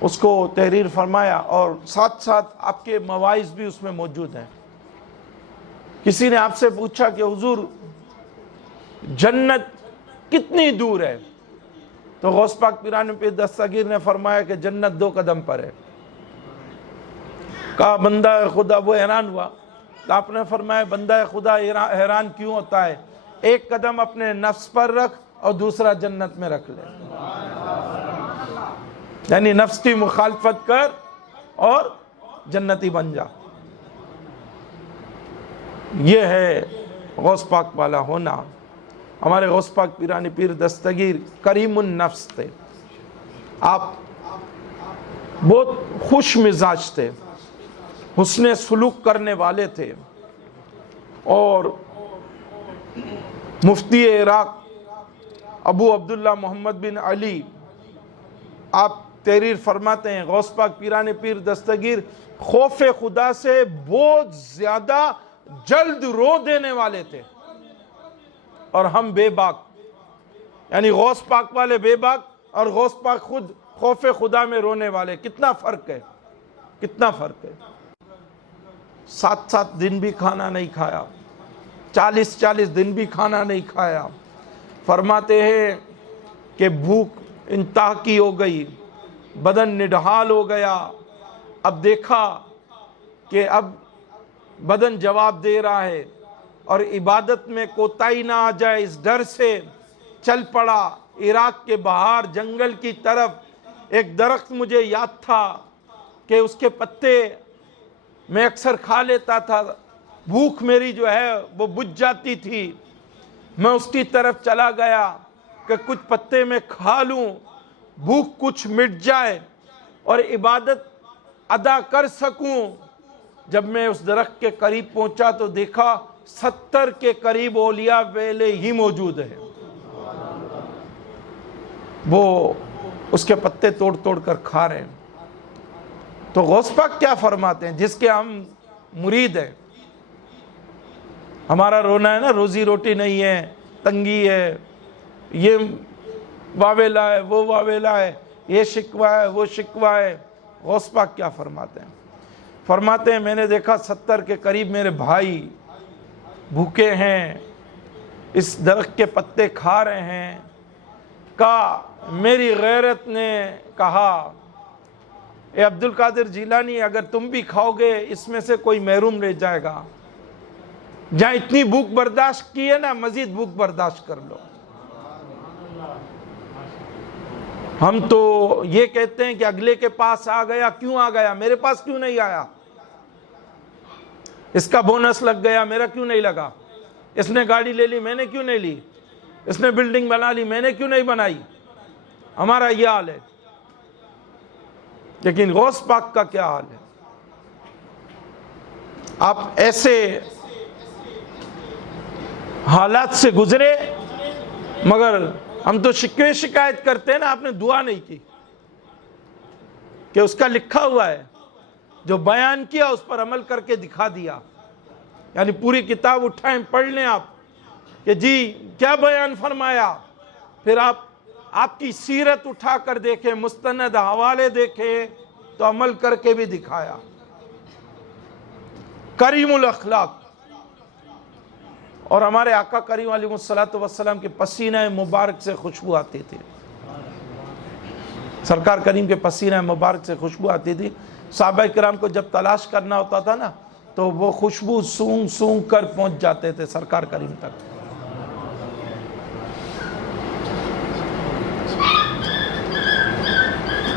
اس کو تحریر فرمایا، اور ساتھ ساتھ آپ کے مواعظ بھی اس میں موجود ہیں۔ کسی نے آپ سے پوچھا کہ حضور جنت کتنی دور ہے؟ تو غوث پاک پیران پیر دستگیر نے فرمایا کہ جنت 2 قدم پر ہے۔ کہا بندہ خدا، وہ حیران ہوا، تو آپ نے فرمایا بندہ خدا حیران کیوں ہوتا ہے؟ 1 قدم اپنے نفس پر رکھ اور دوسرا جنت میں رکھ لے، یعنی نفس کی مخالفت کر اور جنتی بن جا۔ یہ ہے غوث پاک والا ہونا۔ ہمارے غوث پاک پیران پیر دستگیر کریم النفس تھے، آپ بہت خوش مزاج تھے، حسن سلوک کرنے والے تھے، اور مفتی عراق ابو عبداللہ محمد بن علی آپ تحریر فرماتے ہیں غوث پاک پیران پیر دستگیر خوف خدا سے بہت زیادہ جلد رو دینے والے تھے، اور ہم بے باک، یعنی غوث پاک والے بے باک اور غوث پاک خود خوف خدا میں رونے والے۔ کتنا فرق ہے، کتنا فرق ہے۔ 7 دن بھی کھانا نہیں کھایا، 40 دن بھی کھانا نہیں کھایا۔ فرماتے ہیں کہ بھوک انتہا کی ہو گئی، بدن نڈھال ہو گیا، اب دیکھا کہ اب بدن جواب دے رہا ہے اور عبادت میں کوتاہی نہ آ جائے اس ڈر سے چل پڑا عراق کے باہر جنگل کی طرف۔ ایک درخت مجھے یاد تھا کہ اس کے پتے میں اکثر کھا لیتا تھا، بھوک میری جو ہے وہ بجھ جاتی تھی، میں اس کی طرف چلا گیا کہ کچھ پتے میں کھا لوں، بھوک کچھ مٹ جائے اور عبادت ادا کر سکوں۔ جب میں اس درخت کے قریب پہنچا تو دیکھا 70 کے قریب اولیاء پہلے ہی موجود ہیں، وہ اس کے پتے توڑ توڑ کر کھا رہے ہیں۔ تو غوث پاک کیا فرماتے ہیں؟ جس کے ہم مرید ہیں، ہمارا رونا ہے نا، روزی روٹی نہیں ہے، تنگی ہے، یہ واویلا ہے، وہ واویلا ہے، یہ شکوہ ہے، وہ شکوہ ہے۔ غوث پاک کیا فرماتے ہیں؟ فرماتے ہیں میں نے دیکھا 70 کے قریب میرے بھائی بھوکے ہیں، اس درخت کے پتے کھا رہے ہیں، میری غیرت نے کہا اے عبد القادر جیلانی اگر تم بھی کھاؤ گے اس میں سے کوئی محروم رہ جائے گا، جہاں اتنی بھوک برداشت کی ہے نا مزید بھوک برداشت کر لو۔ ہم تو یہ کہتے ہیں کہ اگلے کے پاس آ گیا، کیوں آ گیا؟ میرے پاس کیوں نہیں آیا؟ اس کا بونس لگ گیا، میرا کیوں نہیں لگا؟ اس نے گاڑی لے لی، میں نے کیوں نہیں لی؟ اس نے بلڈنگ بنا لی، میں نے کیوں نہیں بنائی؟ ہمارا یہ حال ہے۔ لیکن غوث پاک کا کیا حال ہے؟ آپ ایسے حالات سے گزرے، مگر ہم تو شکوے شکایت کرتے ہیں نا، آپ نے دعا نہیں کی کہ اس کا لکھا ہوا ہے، جو بیان کیا اس پر عمل کر کے دکھا دیا۔ یعنی پوری کتاب اٹھائیں پڑھ لیں آپ کہ جی کیا بیان فرمایا، پھر آپ کی سیرت اٹھا کر دیکھیں، مستند حوالے دیکھیں تو عمل کر کے بھی دکھایا۔ کریم الاخلاق، اور ہمارے آقا کریم علیہ السلام کے پسینہ مبارک سے خوشبو آتی تھی، سرکار کریم کے پسینہ مبارک سے خوشبو آتی تھی۔ صحابہ کرام کو جب تلاش کرنا ہوتا تھا نا تو وہ خوشبو سونگ سونگ کر پہنچ جاتے تھے سرکار کریم تک۔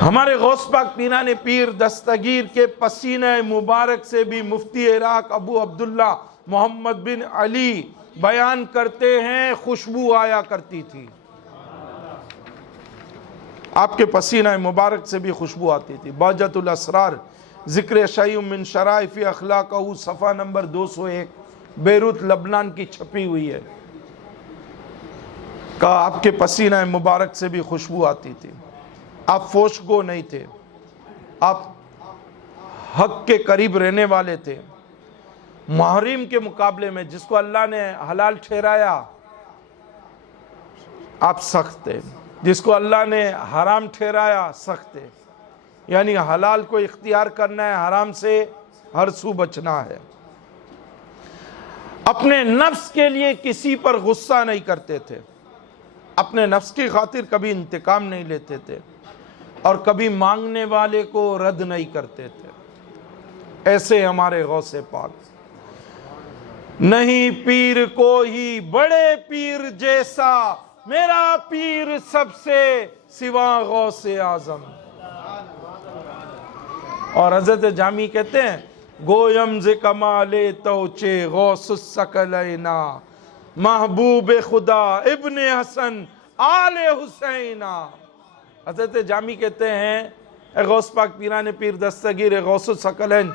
ہمارے غوث پاک پیران پیر دستگیر کے پسینہ مبارک سے بھی مفتی عراق ابو عبداللہ محمد بن علی بیان کرتے ہیں خوشبو آیا کرتی تھی، آپ کے پسینہ مبارک سے بھی خوشبو آتی تھی۔ بہجت الاسرار ذکر شیء من شرائف اخلاقہ صفحہ نمبر 201 بیروت لبنان کی چھپی ہوئی ہے، کہا آپ کے پسینہ مبارک سے بھی خوشبو آتی تھی۔ آپ فوش گو نہیں تھے، آپ حق کے قریب رہنے والے تھے۔ محرم کے مقابلے میں جس کو اللہ نے حلال ٹھہرایا آپ سخت تھے، جس کو اللہ نے حرام ٹھہرایا سخت تھے۔ یعنی حلال کو اختیار کرنا ہے، حرام سے ہر سو بچنا ہے۔ اپنے نفس کے لیے کسی پر غصہ نہیں کرتے تھے، اپنے نفس کی خاطر کبھی انتقام نہیں لیتے تھے، اور کبھی مانگنے والے کو رد نہیں کرتے تھے۔ ایسے ہمارے غوث پاک۔ نہیں پیر کوئی بڑے پیر جیسا، میرا پیر سب سے سوا غوث اعظم۔ اور حضرت جامی کہتے ہیں گویم ز کمال توچے غوث الثقلینا، محبوب خدا ابن حسن آل حسینہ۔ حضرت جامی کہتے ہیں اے غوث پاک پیران پیر دستگیر، اے غوث الثقلین،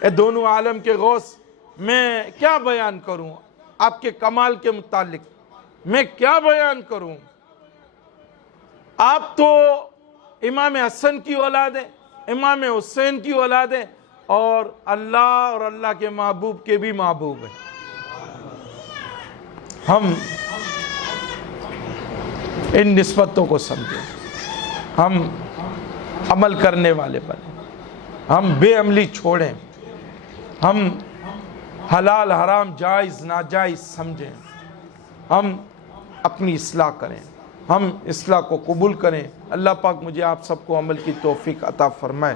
اے دونوں عالم کے غوث، میں کیا بیان کروں آپ کے کمال کے متعلق؟ میں کیا بیان کروں؟ آپ تو امام حسن کی اولاد ہیں، امام حسین کی اولاد ہیں، اور اللہ کے محبوب کے بھی محبوب ہیں۔ ہم ان نسبتوں کو سمجھیں، ہم عمل کرنے والے بنیں، ہم بے عملی چھوڑیں، ہم حلال حرام جائز ناجائز سمجھیں، ہم اپنی اصلاح کریں، ہم اصلاح کو قبول کریں۔ اللہ پاک مجھے آپ سب کو عمل کی توفیق عطا فرمائے۔